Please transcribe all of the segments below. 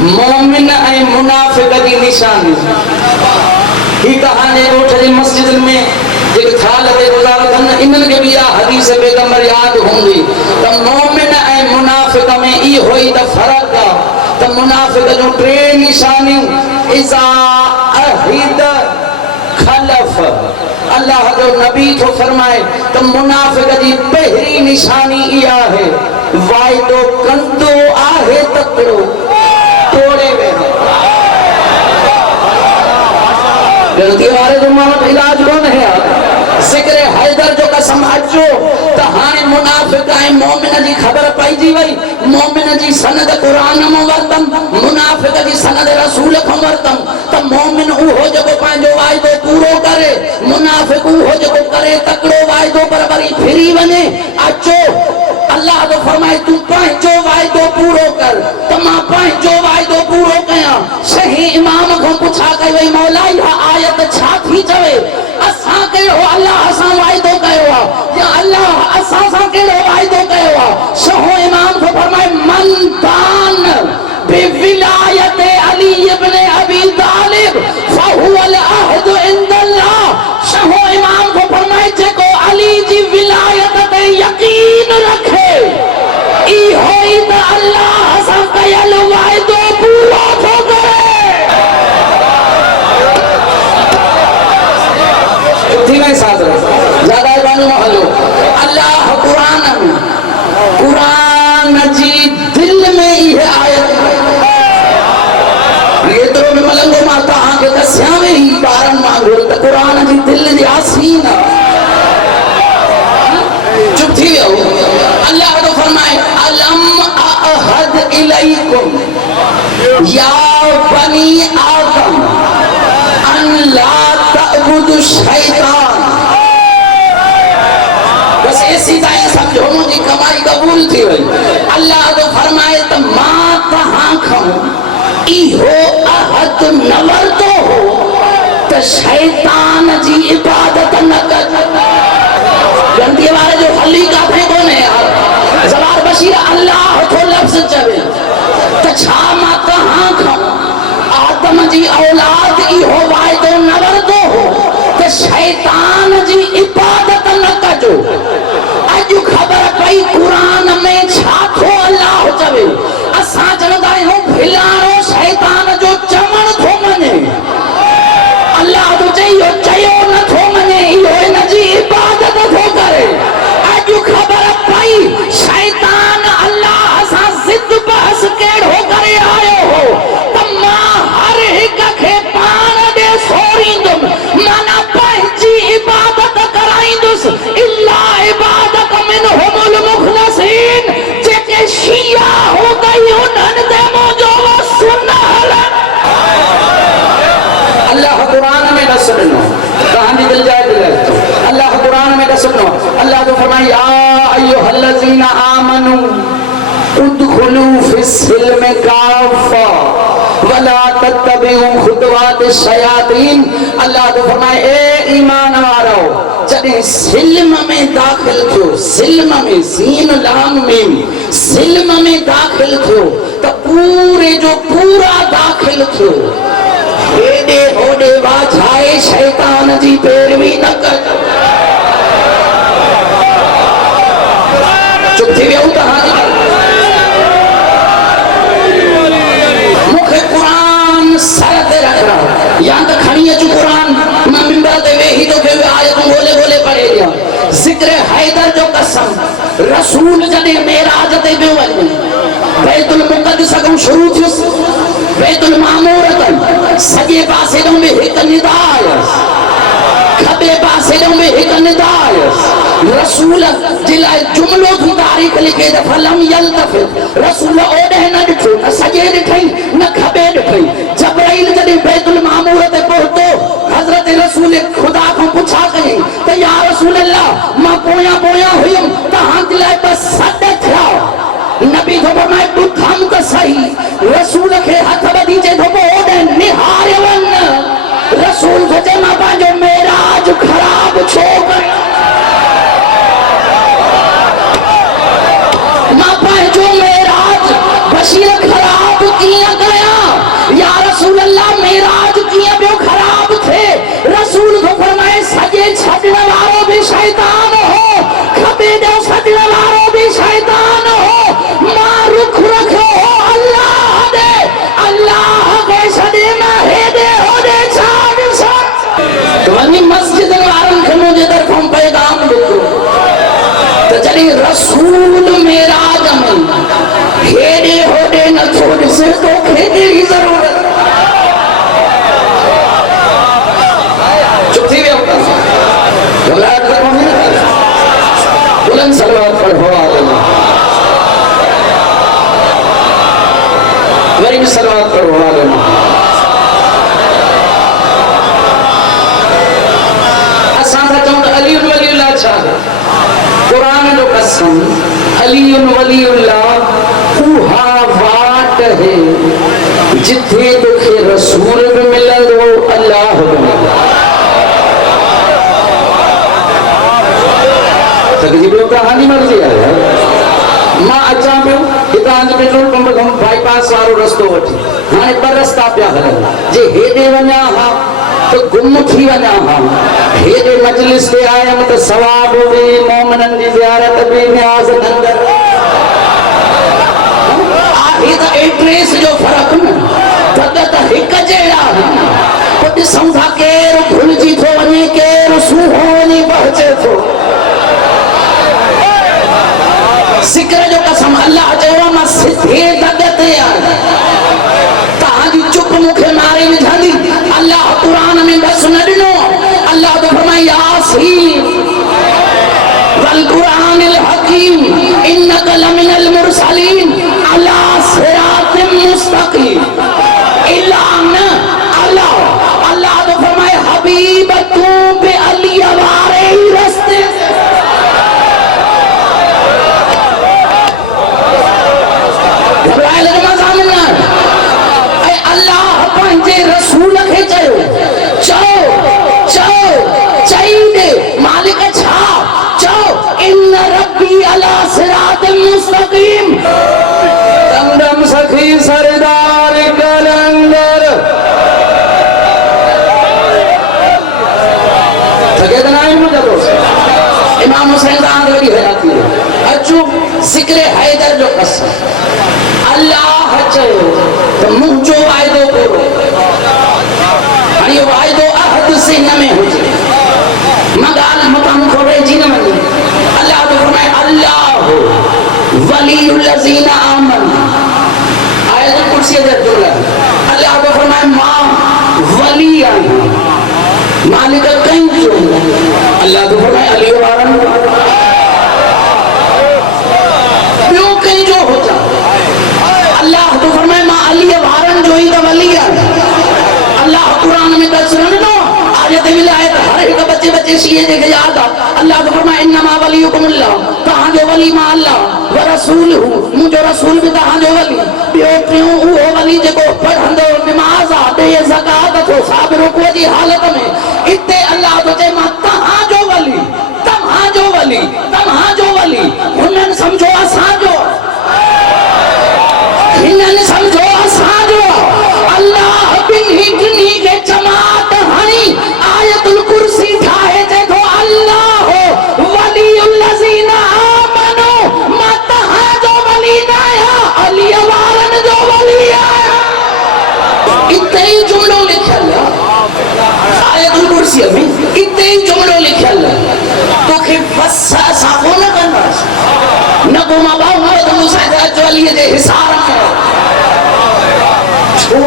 मोमिन ऐं मुनाफिक जी निशानी ही कहानी ॻोठ जी मस्जिद में जेके थाल ते गुज़ारो अथनि इन्हनि खे बि इहा हदीस पैगंबर यादि हूंदी त मोमिन ऐं मुनाफिक में इहो ई त फ़र्क़ु आहे त मुनाफिक जूं टे निशानियूं इज़ा अहिद खलफ। अल्लाह जो नबी थो फरमाए त मुनाफिक जी पहिरीं निशानी इहा आहे वाइदो कंदो आहे तकिड़ो तोड़े वेंदो। गलती वारे जो मां वटि इलाज कोन है। ज़िक्र हैदर जो कसम अचो त हाणे मुनाफिक ऐं मोमिन जी ख़बर पइजी वई। मोमिन जी सनद क़ुरान मां वरितमि, मुनाफिक जी सनद रसूल खां वरितमि त मोमिन उहो जेको पंहिंजो वाइदो पूरो करे, मुनाफिक उहो जेको करे तकिड़ो वाइदो पर वरी फिरी वञे। अचो अल्लाह जो फरमाए तू पंहिंजो वाइदो पूरो कर त मां पंहिंजो वाइदो पूरो कयां। सही इमाम खां पुछा कई वई मौला इहा आयत छा थी चवे? असां कहिड़ो अल्लाह असां वाइदो कयो आहे या अल्लाह असां सां कहिड़ो वाइदो कयो आहे? सहो इमाम खां फरमाए मन दान बिविलायत अली इब्न अबी तालिब फहुवल अहद इंदल्लाह। सहो इमाम खां फरमाए जेको अली जी विलायत ते यकीन रखे इहो ई त अल्लाह सां कयल वाइदो पूरो थो करे। थी वई साथ ज्यादा बानो हलो। अल्लाह कुरान जी दिल में इहे आयत एतिरो बि मलंगो मां तव्हांखे दसियां ई ॿारनि वांगुरु त कुरान जी दिल जी आसीन चुप थी वियो। अल्लाह तो फरमाए अलम अहद इलैकुम या बनी आदम अन ला तअबुदु शैतान। बस ऐसी ताईं समझो मुंहिंजी कमाई क़बूल थी वई। अल्लाह तो फरमाए त मां तव्हां खां इहो अहद न वरितो हो त शैतान जी इबादत न कर। गंदी वारे जो हली काथे कोने यार। ज़बार बशीर अल्लाह थो लफ्ज़ चवे त छा मां तव्हां खां आदम जी औलाद इहो वाइदो न वरितो हो त शैतान जी इबादत न कजो। अॼु ख़बर पई क़ुरान में छा थो अल्लाह चवे। असां चवंदा आहियूं फिलाणो शैतान जो चवण थो मञे। अल्लाह तो चयो नथो मञे इहो हिन जी इबादत थो करे। अॼु ख़बर पई शैतान अल्लाह सां ज़िद बहस कहिड़ो करे आयो हो त मां हर हिक खे पाण ॾे सोरींदुमि माना पंहिंजी इबादत कराईंदुसि। इल्ला इबादत मिनहुमुल मुख़लसीन जेके शिया हूंदई उन्हनि ते मुंहिंजो सुन हलनि। अल्लाह कुरान में दस ॾिनो कहानी दिल जाए दिल। अल्लाह कुरान में दस ॾिनो। अल्लाह तो फरमाए या अय्युहल्लज़ीना आमनू उदखुलू फिस्सिल्म काफ़ा वला तत्तबिउ खुतवातिश शयातीन। अल्लाह तो फरमाए ए ईमान वारो जॾहिं सिल्म में दाख़िल थियो, सिल्म में सीन लाम मीम सिल्म में दाख़िल थियो त पूरे जो पूरा दाख़िल थियो। हेॾे होॾे वाझाए शैतान जी पैरवी न कर। चुप थी वियो तव्हां मूंखे क़ुरान सर ते रखणा या त खणी अचूं क़ुरान मां मिंबर ते वेही तोखे आयतूं ॻोल्हे ॻोल्हे पढ़े ॾियां। ज़िक्र हैदर जो कसम रसूल जॾहिं मेराज ते पियो वञे बैतुल मुक़द्दस खां शुरू थियुसि बैतुल मामूर ताईं सॼे पासे ॾों बि हिकु निदा आयसि खॿे पासे ॾों बि हिकु निदा आयसि। रसूल जे लाइ जुमिलो थी तारीख़ लिखे त फलम यल्तफ़ित रसूल ओॾे न ॾिठो न सॼे ॾिठई न खॿे ॾिठई। जबराइल जॾहिं बैतुल मामूर ते पहुतो हज़रत रसूल ख़ुदा खां पुछा कई त या रसूल अल्लाह मां पोयां पोयां हुयुमि तव्हांजे लाइ बसि सॾ थिया। नबी थो फरमाए ॿुधमि त सही। रसूल खे हथ ॿधी चए थो पोइ ओॾे निहारे वञ। रसूल थो चए मां पंहिंजो मेराज ख़राब छो कयां। मां पंहिंजो मेराज बशीर ख़राब कीअं कयां। वरी भी सलवात पढ़ो वाले असां था चऊं त अली वलीउल्लाह छा कुरान जो कसम अली वलीउल्लाह उहा वाट है जिथे तोखे रसूल भी मिलंदो अल्लाह भी मिलंदो तकरीबन कहानी मर्जी है मां अचा पियो हितां जो पेट्रोल पंप खां बाईपास वारो रस्तो वठी हाणे ॿ रस्ता पिया हलनि जे हेॾे वञा हा तो गुम थी वञा हा हेॾे मजलिस ते आयमि त सवाब बि मोमिननि जी ज़ियारत बि न्याज़ नंदर आहे त एड्रेस जो फ़र्क़ु न त हिकु जहिड़ा पोइ ॾिसूं था केरु भुलिजी थो वञे केरु सूहो वञी पहुचे थो ज़िक्र जो कसम अल्लाह चयो मां सिधे दग ते आहियां तव्हांजी चुप मूंखे मारे विझंदी अल्लाह कुरान में बस न ॾिनो अल्लाह तो फरमाए यासीन वल कुरानिल हकीम इन्नका लमिनल मुरसलीन अला सिरातिम मुस्तकीम इला न अल्लाह तो फरमाए हबीब तू पे अली वारे ही रास्ते अल्लाह पंहिंजे रसूल खे चयो चओ चई दे मालिक छा चओ इन रब्बी अला सिरातिल मुस्तकीम दमदम सखी सरदार कलंदर थके त नाहे मुंहिंजा दोस्त इमाम हुसैन साहब वॾी हयाती अचो ज़िक्र हैदर जो कसम अल्लाह चयो त मुंहिंजो वाइदो पूरो हाणे इहो वाइदो अहद से न में हुजे मां ॻाल्हि मक़ाम खां रहिजी न वञे अल्लाह तो फरमाए अल्लाह वलीउल लज़ीना आमनू आयत कुर्सी जा जुमला अल्लाह तो फरमाए मां वली आहियां मालिक कंहिंजो अल्लाह तो फरमाए अली वारनि ॿियो कंहिंजो हुजा अल्लाह तो फरमाए मां अली वारनि जो ई त वली आहियां अल्लाह कुरान में दस न ॾिनो आयत विलायत हर हिकु बचे शीए जेके याद आहे अल्लाह तो फरमाए इन्नमा वलियुकुमुल्लाह तव्हांजो वली मां अल्लाह व रसूलहू मुंहिंजो रसूल बि तव्हांजो वली ॿियो टियों उहो वली जेको पढ़ंदो निमाज़ आहे ॾे ज़कात थो साबिर रुकूअ जी हालत में इते अल्लाह तो चए मां तव्हांजो वली हुननि सम्झो असांजो हिननि सम्झो असांजो अल्लाह ॿिन्ही खे जमात हणी आयतुल कुर्सी ठाहे चए थो अल्लाह वलीउल लज़ीना आमनू मां तव्हांजो वली न आहियां अली वारनि जो वली आहियां इते ई जुमलो लिखियल आयतुल कुर्सी में इते ई जुमलो लिखियल तोखे बस सां कोन कंदासीं न को मां बाबू मोहम्मद मूसा जो अलीअ जे हिसार में छो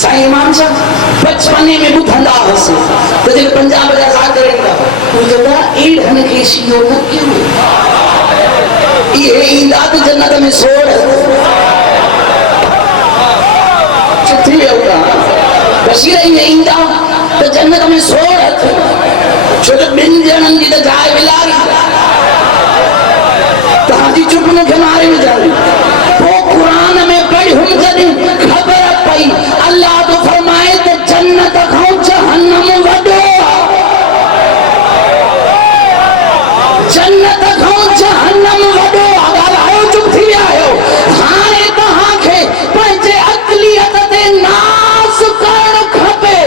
साईं इमाम साहब बचपने में ॿुधंदा हुआसीं त जेके पंजाब जा ज़ाकिर ईंदा ॿुधंदा ईढ़नि खे शीयो न कयो इहे ईंदा त जन्नत में सोड़ चिठी वियो बशीर इहे ईंदा त जन्नत में सोड़ छो त ॿिनि ॼणनि जी त जाइ विलारी तव्हांजी चुप मूंखे मारे विझंदी पोइ क़ुरान में पढ़ियुमि जॾहिं ख़बर पई अल्लाह तो फरमाए त जन्नत खां जहन्नम वॾो जन्नत खां जहन्नम वॾो ॻाल्हायो चुप थी विया आहियो हाणे तव्हांखे पंहिंजे अक़लियत ते नाज़ करणु खपे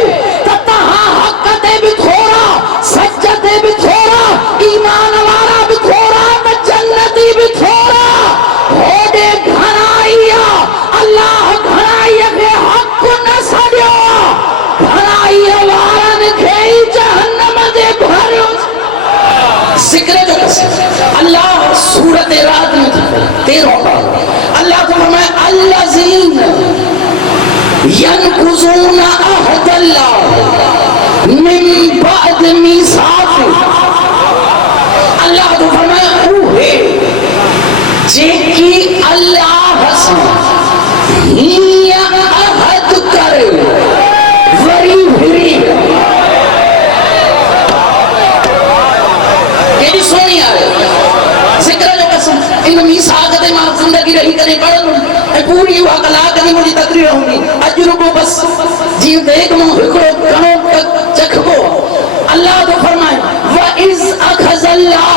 त तव्हां हक़ ते बि थोरा सच ते बि थोरा ईमान वारा बि थोरा त जन्नती बि थोरा होॾे घणाई अल्लाह घणाई खे हक़ न छॾियो घणाई वारनि खे ई जहन्नम जे भरियो ज़िक्र जो अल्लाह सूरत रात में 13 अल्लाह को फरमाए अल्लज़ीन यनकुज़ून अहदल्लाह मिन बाद मीसाक़ अल्लाह तो फरमाए उहे जेकी अल्लाह सां हिया अहद करे वरी भिरी केड़ी सोनी आवे जिक्र जो कसम इन मीसाक ते मां जिंदगी रही करे पड़न ए पूरी वा कलाक दी मुजी तकरीर होंदी अज रुको बस जी देख मो हिकड़ो कणो चखबो अल्लाह तो फरमाए व इज अखज़ल्लाह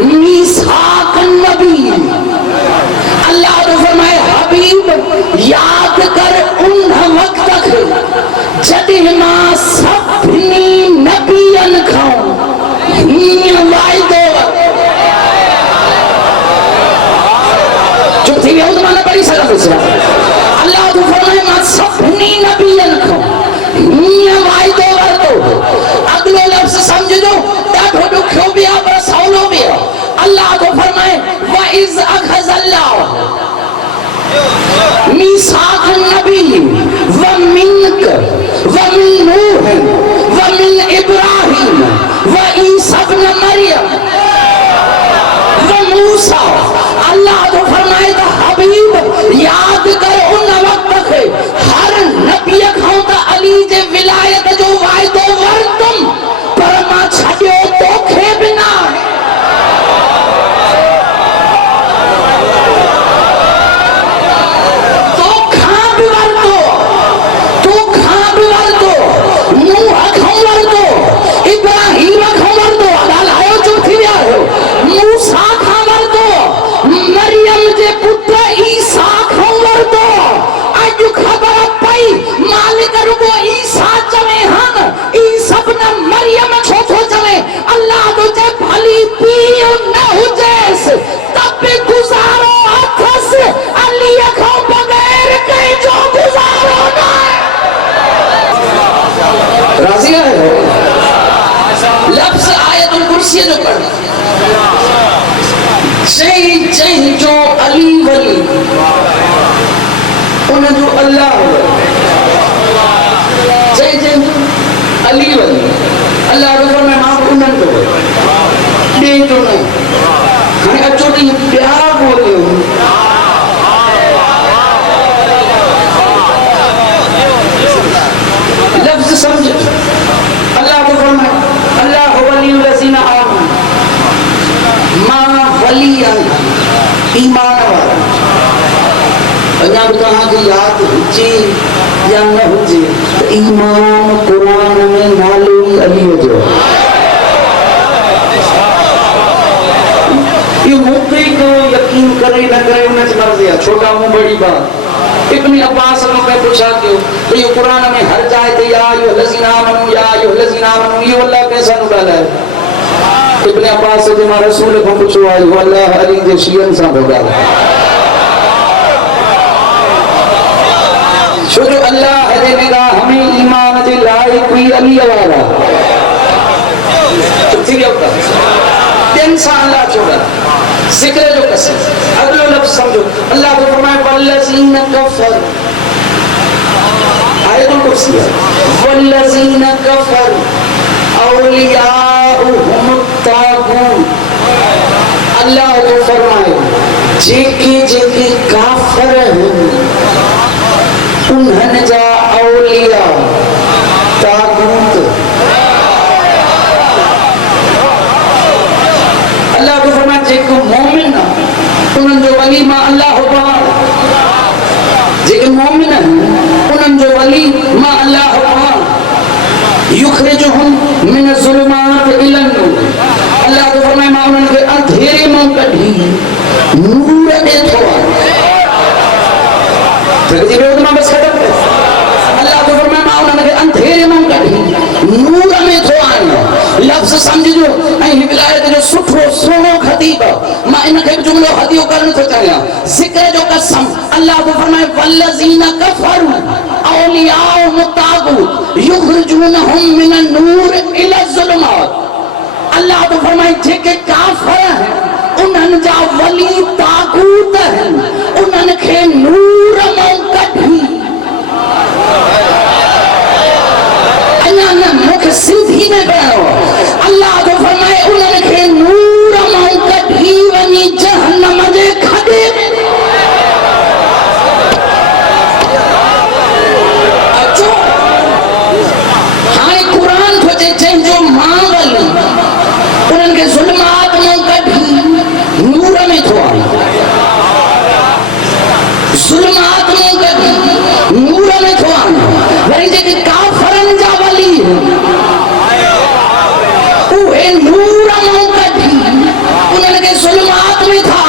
मीसाक नबी अल्लाह तो फरमाए हबीब याद कर उन वक्त तक जॾहिं मां सभिनी नबियन खां हीअं वाइदो चुप थी वियो त मां न पढ़ी सघंदुसि अल्लाह तो फरमाए मां सभिनी नबियन खां हीअं वाइदो वरितो अगलो लफ़्ज़ समझो ॾाढो ॾुखियो बि आहे पर सवलो बि आहे अल्लाह तो फरमाए व इज़ अखज़ल्लाह मीसाक नबी व मिनक व मिन नूह व मिन इब्राहिम व ईसा इब्न मरियम व मूसा अल्लाह तो फरमाए त हबीब याद कर उन वक्त खे हर नबी खां त अली जे विलायत जो वाइदो वरतुम पर मां छॾियो तोखे बि न जो अली वली उन जो अल्लाह जय अली वली अल्लाह जो मैं मां उन्हनि जो ॿिए जो न हाणे अचो त इहे ॿिया ॿोलियूं लफ़्ज़ सम्झ अल्लाह जो फरमाए अल्लाह वलियुल लज़ीना आमनू मां वली ईमान वारा अञा बि तव्हांखे यादि हुजे या न हुजे त ईमान क़ुरान में नालो ई अलीअ जो इहो मूं ते को यकीन करे न करे उनजी मर्ज़ी आहे छोटा मुंहुं बड़ी बात इब्न अब्बास खां पिया पुछा कयो त इहो क़ुरान में हर जाइ ते या अय्युहल लज़ीना आमनू या अय्युहल लज़ीना आमनू इहो अल्लाह कैसा न ॻाल्हाए इब्न अब्बास जे मां रसूल खां पुछो आहे इहो अल्लाह अली जे शियनि सां थो ॻाल्हाए छो जो अल्लाह जे निगाह में ईमान जे लाइक़ ई अली वारा थी वियो त ॿियनि सां अल्लाह छो ॻाल्हाए ज़िक्र जो कसम अगलो लफ़्ज़ सम्झो अल्लाह तो फरमाए वल्लज़ीन कफ़र आयतुल कुर्सी वल्लज़ीन कफ़र औलियाउहुमुत तागूत अल्लाह तो फरमाए जेके जेके काफिर हैं उन्हनि जा औलिया तागूत अल्लाह तो फरमाए जेको मोमिन उन्हनि जो वली मां अल्लाह पाण जेके मोमिन उन्हनि जो वली मां अल्लाह पाण युखरिजुहुम मिन ज़ुलुमात इलन नूर अल्लाह तो फरमाए मां उन्हनि खे अंधेरे मां कढी नूर ॾे थो थकिजी वियो त मां बसि ख़तमु कयो अल्लाह तो फरमाए मां उन्हनि खे अंधेरे मां कढी नूर में थो आणियो लफ़्ज़ सम्झिजो ऐं हिन विलायत जो सुठो सुहिणो ख़तीब मां इन खे बि जुमिलो हदियो करणु थो चाहियां ज़िक्र जो कसम अल्लाह तो फरमाए वल्लज़ीना कफ़रू औलियाउहुमुत तागूत युखरिजूनहुम मिनन नूर इला ज़ुलुमात अल्लाह तो फरमाए जेके काफ़िर हैं उन्हनि जा वली तागूत हैं उन्हनि खे नूर मां कढी अञा न मूंखे सिंधी में कयो अल्लाह तो फरमाए उन्हनि खे नूर मां कढी वञी जहन्नम जे खॾे में ज़ुल्मात में कभी नूर में थो आना वरी जेके काफ़रन जा वली उहे नूर में कभी उन्हनि के ज़ुल्मात में था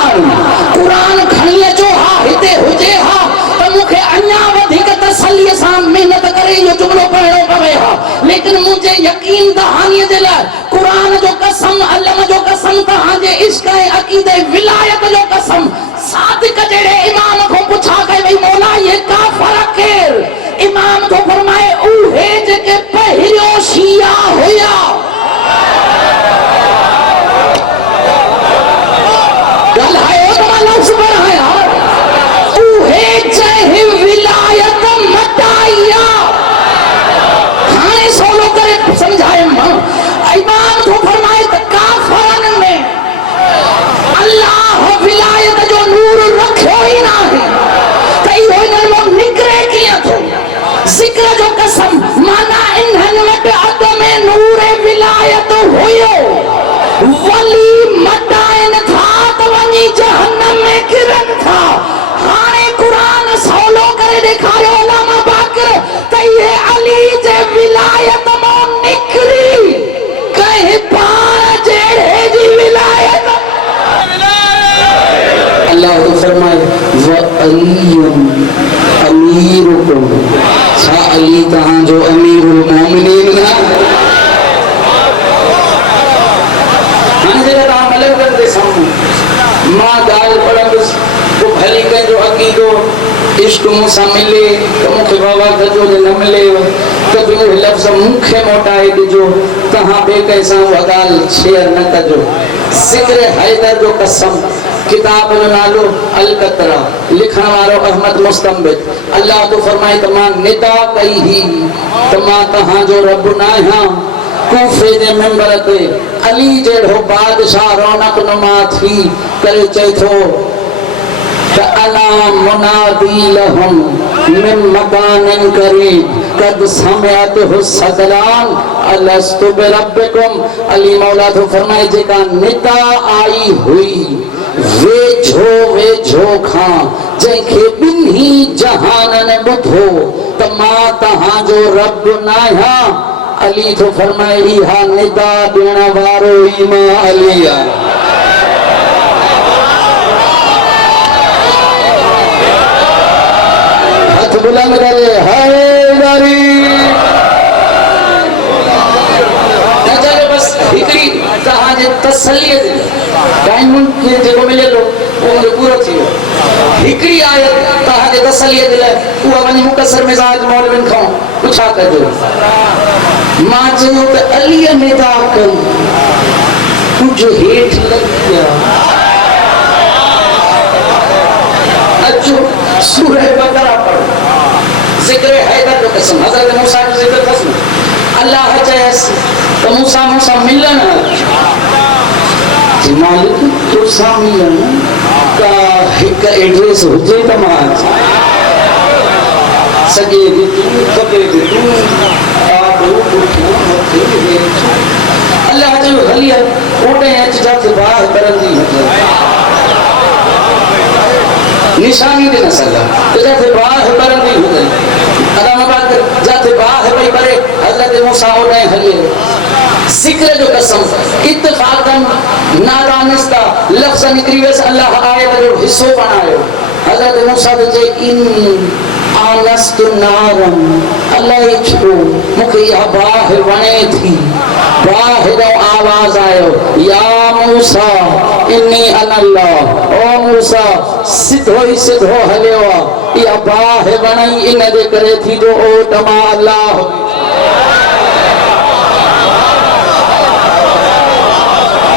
कुरान खणी अचो हा हिते हुजे हा त मूंखे अञा वधीक तसल्लीअ सां महिनत करे इहो जुमिलो पढ़णो पवे हा लेकिन मुझे यकीन दहानीअ जे लाइ कुरान जो कसम अल्लाह जो कसम तव्हांजे इश्क ऐं अक़ीदे विलायत जो कसम सादिक जहिड़े इमाम को पुछा कई भई मौला ये का फर्क है इमाम तो फरमाए उहे जेके पहिरियों शिया हुया ॻाल्हायो त मां लफ़्ज़ पढ़ाया उहे चहे विलायत मटाई हाणे सोलो करे समझाए मां इमाम तो फरमाए त काफ़रन में अल्लाह विलायत जो नूर रखियो ही ना है त इहो इन्हनि मां निकिरे कीअं थो ज़िक्र जो कसम माना इन्हनि वटि अॻ में नूर विलायत हुयो वली मटाइनि था त वञी जहन्नम में किरनि था हाणे क़ुरान सवलो करे ॾेखारियो अलामा बाक़िर त इहे अली जे विलायत मां निकिरी कंहिं पाण जहिड़े जी विलायत अल्लाह तो फरमाए व अलीयुन अमीरुकुम छा अली तहां जो अमीरुल मोमिनीन ना हाणे जॾहिं तव्हां अलॻि कंदे साम्हूं मां ॻाल्हि पढ़ंदुसि पोइ भली कंहिंजो अक़ीदो इश्क मूंसां मिले त मूंखे बाबा कजो जे न मिले त बि उहे लफ़्ज़ मूंखे मोटाए ॾिजो तव्हां ॿिए कंहिं सां उहा ॻाल्हि शेयर न कजो ज़िक्र हैदर जो कसम किताब जो नालो अल कतरा लिखण वारो अहमद मुस्तंबित अल्लाह तो फरमाए त मां निदा कई ही त मां तव्हांजो रब न आहियां कूफे जे मेंबर ते अली जहिड़ो बादशाह रौनक नुमा थी करे चए थो त अना मुनादी लहुम मिन मकानिन करीब कद समिअतहु सदलान अलस्तु बिरब्बिकुम अली मौला तो फरमाए जेका निदा आई हुई वेझो वेझो खां जंहिंखे ॿिन्ही जहाननि ॿुधो त मां तव्हांजो रब न आहियां अली तो फरमाए इहा निदा ॾियण वारो ई मां अली आहियां हथ बुलंद करे हैदरी बस हिकिड़ी तव्हांजे तसल्लीअ ते टाइम खे जेको मिले थो उहो मुंहिंजो पूरो थी वियो हिकिड़ी आयत तव्हांजे तसल्लीअ जे लाइ उहा वञी मुकसर मिज़ाज मौलवियुनि खां पुछा कजो मां चयो त अलीअ निदा कई कुझु हेठि लॻी विया अचो सूरह बकरा पढ़ो ज़िक्र हैदर जो कसम हज़रत मूसा जो ज़िक्र अथसि अल्लाह चयसि त मूसा मिलण मालिक तोसां मिलण का हिकु एड्रेस हुजे त मां सॼे बि तूं खपे बि तूं ॾाढो पुठियां मथे हेठि अल्लाह चयो हली ओॾे अच जाते बाहि करंदी हुजे निशानी दे न सघां त जाते बाहि करंदी हुजे अलामा बाक़िर जाते बाहि पई करे हज़रत मूसा ओॾे हली ज़िक्र जो कसम इत्तफ़ाक़न नादानिस्ता लफ़्ज़ निकिरी वियसि अल्लाह आयत जो हिस्सो बणायो हज़रत मूसा चए इन आनस्तु नारन अलाए छो मूंखे इहा बाहि वणे थी बाहि जो आवाज़ आयो या मूसा इन्नी अनल्लाह ओ मूसा सिधो ई सिधो हलियो आहे इहा बाहि वणई इन जे करे थी जो ओ तमा अल्लाह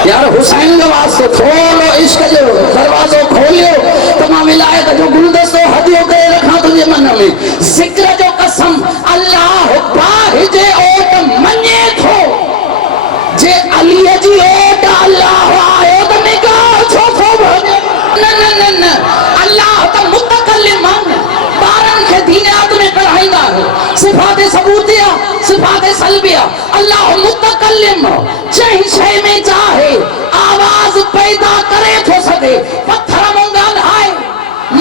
यार हुसैन के वास्ते थोड़ो इश्क जो दरवाजो खोलियो तो मां विलायत जो गुलदस्तो हदियो करे रखा तुझे मन में ज़िक्र जो कसम अल्लाह बाहि जे ओट मञे थो जे अली जी ओट अल्लाह आयो त निगाह छो थो भॼे न न न न अल्लाह त मुतकल्लिम ॿारनि खे दीनियात में पढ़ाईंदा सिफ़ात सबूतिया सिफ़ात सल्बिया अल्लाह मुतकल्लिम जंहिं शइ में चाहे आवाज़ पैदा करे थो सघे पत्थर मां ॻाल्हाए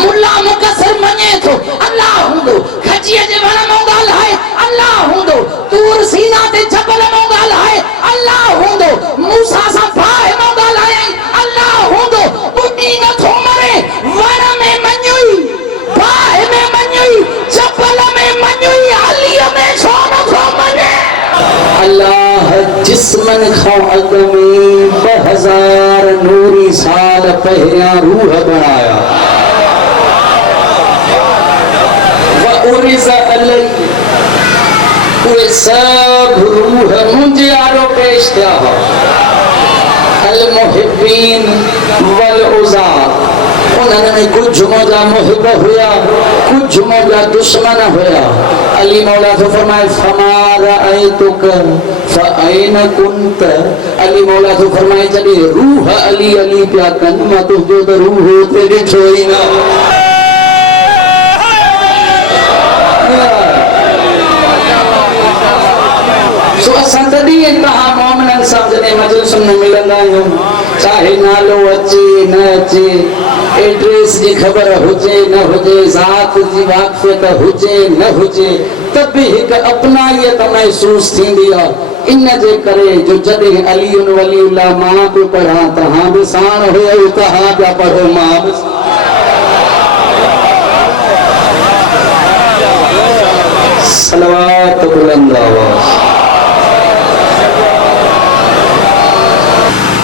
मुल्ला मुकसिर थो अल्लाह हूंदो खजीअ जे वण में ॻाल्हाए अल्लाह हूंदो तूर सीना ते जबल में ॻाल्हाए अल्लाह हूंदो मूसा सां बाहि में ॻाल्हाए अल्लाह हूंदो ॿुॾी नथो मरे वण में मञुई बाहि में मञुई जबल में मञुई अलीअ में छो नथो मञे अल्लाह जिस्मन खां अॻ में 2000 नूरी साल पहिरियां रूह बनाया उरिज़ अलई उहे सब रूह मुंहिंजे आरो पेश थिया अल मुहिब्बीन वल उज़ार उन्हनि में कुझु मुंहिंजा मुहिब हुया कुझु मुंहिंजा दुश्मन हुया अली मौला तो फरमाए फमा रअयतुक फअैन कुंत अली मौला तो फरमाए जॾहिं रूह अली अली पिया कनि मां तुंहिंजो त रूह उते ॾिठो ई न सो असां तॾहिं तव्हां मोमिननि सां जॾहिं मजलिसुनि में मिलंदा आहियूं चाहे नालो अचे न अचे एड्रेस जी ख़बर हुजे न हुजे ज़ात जी वाक़फ़ियत हुजे न हुजे त बि हिकु अपनाइयत महसूस थींदी आहे इन जे करे जो जॾहिं अलीउन वलीउल्लाह मां पियो पढ़ां तव्हां बि साण हुयो तव्हां पिया पढ़ो मां बि सलवात बुलंद आवाज़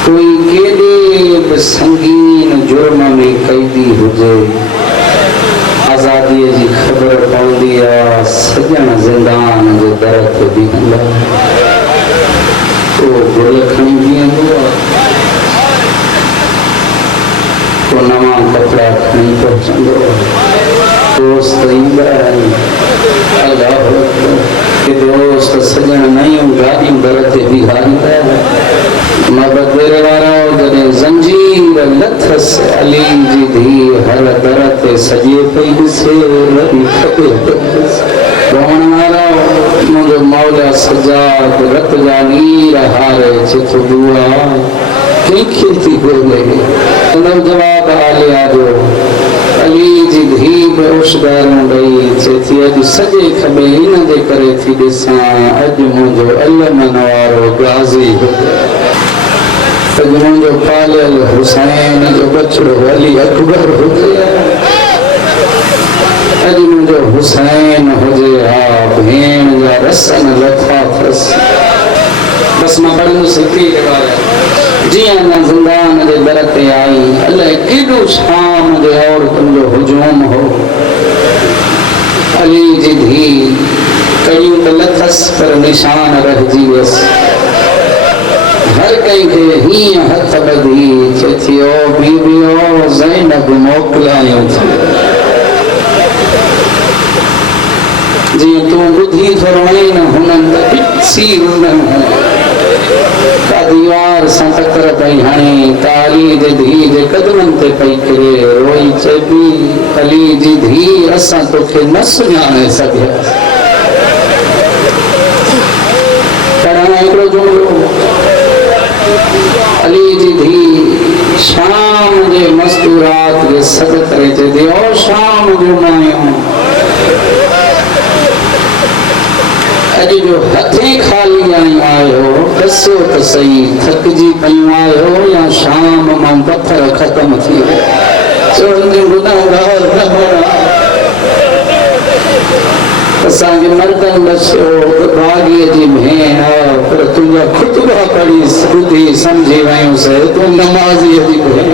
कोई केॾे बि संगीन जुर्म में कैदी हुजे आज़ादीअ जी ख़बर पवंदी आहे सॼण ज़िंदान जे दर ते बीहंदा को गुल खणी बीहंदो आहे को नवां कपिड़ा खणी पहुचंदो दोस्त ईंदा आहिनि अल्लाह के दोस्त सॼण नयूं गाॾियूं दर ते बीहारींदा मबदर वारा जॾहिं ज़ंजीर लथसि अली जी धीउ हर दर ते सॼे पई ॾिसे वरी खपे रोअण वारा मुंहिंजो मौला सजाद रत जा नीर हारे चिथो दुआ कंहिंखे थी ॻोल्हे उन जवाब आलिया जो अली जी धीउ बि होशियारूं ॾेई चए थी अॼु सॼे खॿे हिन जे करे थी ॾिसां अॼु मुंहिंजो अलमन वारो गाज़ी हुजे अॼु मुंहिंजो पालियल हुसैन जो बछड़ो अली अकबर हुजे अॼु मुंहिंजो हुसैन हुजे हा भेण जा रसन लथा अथसि बसि मां पढ़ंदुसि हिकु ई रिवायत जीअं अञा ज़िंदान जे दर ते आई अलाए केॾो शाम जे औरतुनि जो हुजूम हो अली जी धीउ कड़ियूं त लथसि पर निशान रहिजी वियसि हर कंहिंखे हीअं हथ ॿधी चए थी ओ बीबी ओ ज़ैनब मोकिलायूं थी जीअं तूं ॿुधी थोरो आई न हुननि त ॾिसी का दीवार सां टकर पई हणी अली जे धीउ जे कदमनि ते पई किरे रोई चए पई अली जी धीउ असां तोखे न सुञाणे सघियासीं पर हिकिड़ो जुमिलो अली जी धीउ शाम जे मस्तूरात जे सॾ करे चए थी ओ शाम जूं मायूं अॼु जो हथे खाली आहियो ॾसो त सही थकिजी पियूं आहियो या शाम मां पथर ख़तम थी असांखे मर्दनि ॾसियो भाॻीअ जी भेण पर तुंहिंजा ख़ुतबा पढ़ी ॿुधी सम्झी वियूंसि तूं नमाज़ीअ जी भेण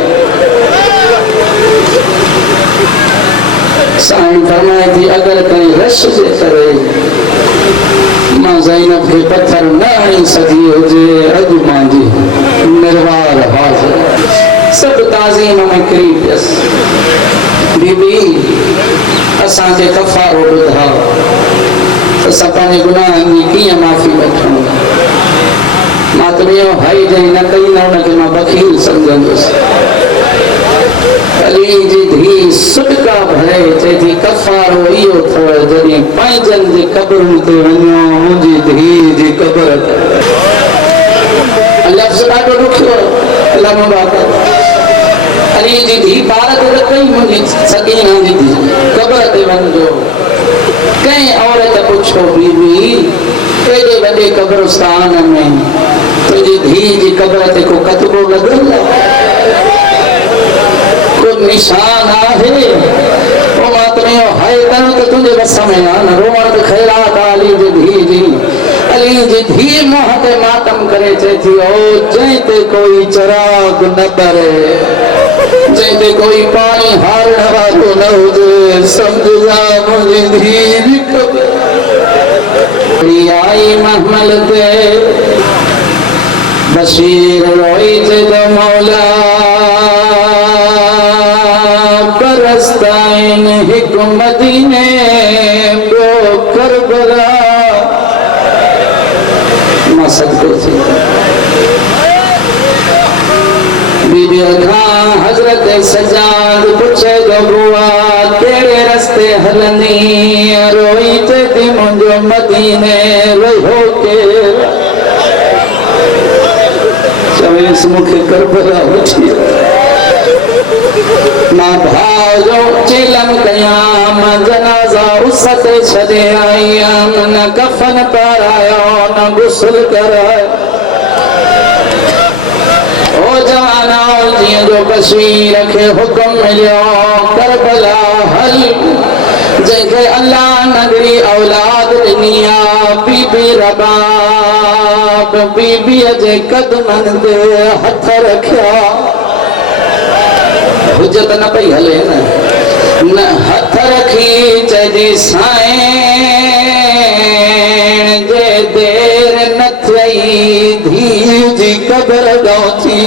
साईं फरमाए थी अगरि कंहिं रश जे करे मां ज़ैनब खे पत्थर न हणी सघी हुजे अॼु मुंहिंजी निर्वार हाज़िर सभु ताज़ीम में किरी पियसि बीबी असांखे कफ़ारो ॿुधायो त असां पंहिंजे गुनाहनि जी कीअं माफ़ी वठूं मां त ॿियो हाई जंहिं न कई न हुनखे मां बखील सम्झंदुसि अली जी धीउ सुॾका भरे चए थी कफ़ारो इहो अथव जॾहिं पंहिंजनि जे क़बरुनि ते वञो मुंहिंजी धीउ जी क़बर लफ़्ज़ ॾाढो ॾुखियो अलाह अली जी धीउ पार ते रखई मुंहिंजी सकीना जी धीउ क़बर ते कबरन जो कई औरत पुछो बीबी एडे वडे कब्रिस्तान में तुझी धी जी कब्र ते को कतबो लगल को निशान आहे ओ मातमे हाय करो तो तुझे बस में आन रोमत खैरात अली जी धी जी अली जी धी मोह ते मातम करे थी ओ जैते कोई चिराग न बरे जैते कोई पानी हारण वालो न हुजे समझ जा मुझी धी कब्र आई महमल ते बशीर रोई ते मौला बरस्ताइन हिकमत ने बो करबला मसद को थी बीबी खां हजरत सजाद पूछे जो बुआ केड़े रस्ते हलनी रोई ते थी मुंहिंजो मदीने रहो के चवेस मूंखे करबला वठी मां भाजो चिलम कयाम जनाजा उसते छॾे आईयाम न कफन पारायो न गुस्ल करायो ओ जवाना जीअं जो बशीर खे हुकुम मिलियो करबला हल जंहिंखे अल्लाह नगरी औलाद ॾिनी आहे बीबी रबाब बीबीअ जे कदमनि ते हथ रखिया हुजत न पई हले न हथ रखी चइजी साईं जे देर न थई धीउ जी कब्र गौची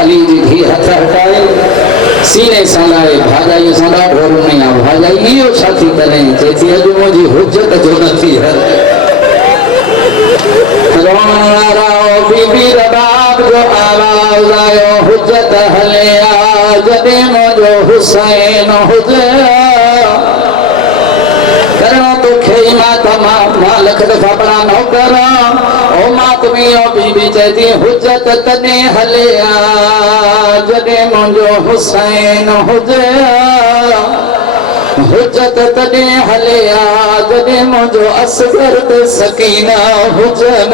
अली जी धी हथ हटाए सीने सां लाए भाॼाई सां ॾाढो रुनी आहे भाॼाई इहो छा थी करे चए थी अॼु मुंहिंजी हुजत जो न थी हले रोण वारा बीबी रबाब जो आवाज़ आयो हुजत हले आ जॾहिं मुंहिंजो हुसैन हुजे करणो तोखे ई मां लख दफ़ा बड़ा नौकर ओ मातमी ओ बीबी चए थी हुजत तॾहिं हले आ जॾहिं मुंहिंजो हुसैन हुजे हुजत तॾहिं हले आ जॾहिं मुंहिंजो असगर ते सकीना हुजन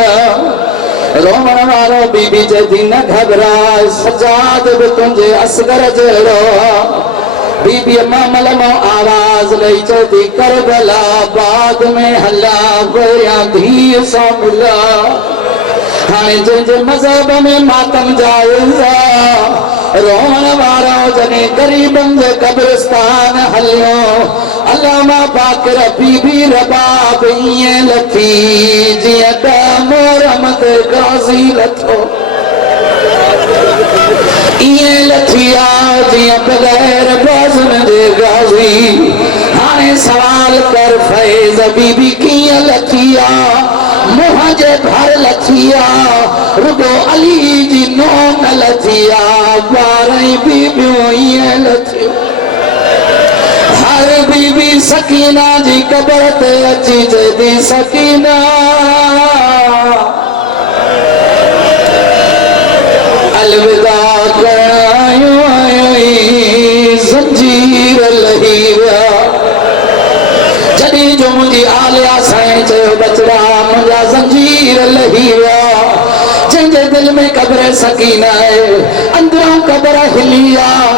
रोमण वारो बीबी चए थी न घबराए सजाद बि तुंहिंजे असगर जहिड़ो बीबी मामल मां आवाज़ लई चए थी करबला बाद में हला या धीअ सां मिला हाणे जंहिंजे मज़हब में मातम जाइज़ आहे रोहण वारो जॾहिं ग़रीबनि जे कब्रिस्तान हलियो अल्लामा बाक़िर बीबी रबाब ईअं लथी जीअं त मोहरम ते गाज़ी लथो ईअं लथी आहे जीअं बग़ैर बाज़न जे गाज़ी हाणे सवाल कर फैज़ बीबी कीअं लथी आहे मुंहं जे भर लथी आहे रुगो अली जी नोह न लथी आहे ॿारहीं बीबियूं ईअं लथियूं हर बीबी सकीना जी कब्र ते अची चए थी सकीना अलविदा करण आयूं ज़ंजीर लही विया जॾहिं जो मुंहिंजी आलिया साईं चयो बचड़ा मुंहिंजा ज़ंजीर लही विया जंहिंजे दिल में कब्र सकीना आहे अंदरों कब्र हिली आहे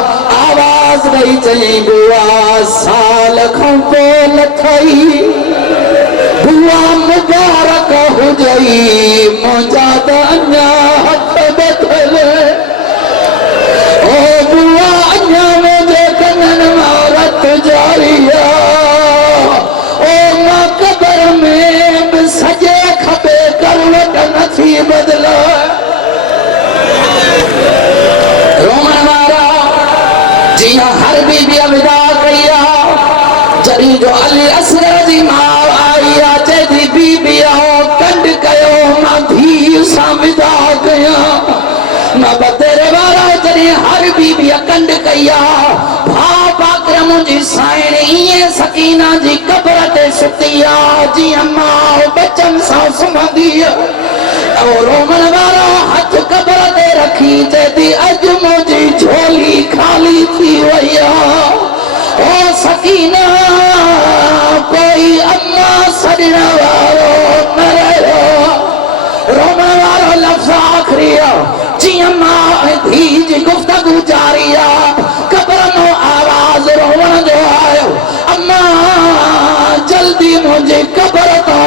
आवाज़ ॾेई चई बुआ साल खां पोइ लथई बुआ मुबारक हुजई मुंहिंजा त अञा हथ बदल ओ बुआ अञा मुंहिंजे कननि मां रत जारी आहे ओ मां कब्र में बि सॼे खॿे करवट नथी बदिला रोमण वारा जीअं हर बीबी विदा कई आहे जॾहिं जो अली असगर जी माउ आई आहे चए थी बीबी कंड कयो मां धीउ सां विदा कयां मां बतेरे वारा जॾहिं हर बीबी कंड कई आहे भाउ बाकर मुंहिंजी साइण ईअं सकीना जी कब्र ते सुती आहे जीअं माउ बचन सां सुम्हंदी रोमण वारो हथ कब्र ते रखी चए थी अॼु मुंहिंजी झोली खाली थी सकीना कोई अम्मा सजना वारो न रहो रोमन वारो लफ्ज़ आखिरी जी अम्मा धी जी गुफ्तगू जारी कब्र नो आवाज रोवण जो आयो अम्मा जल्दी मुझे कब्र तो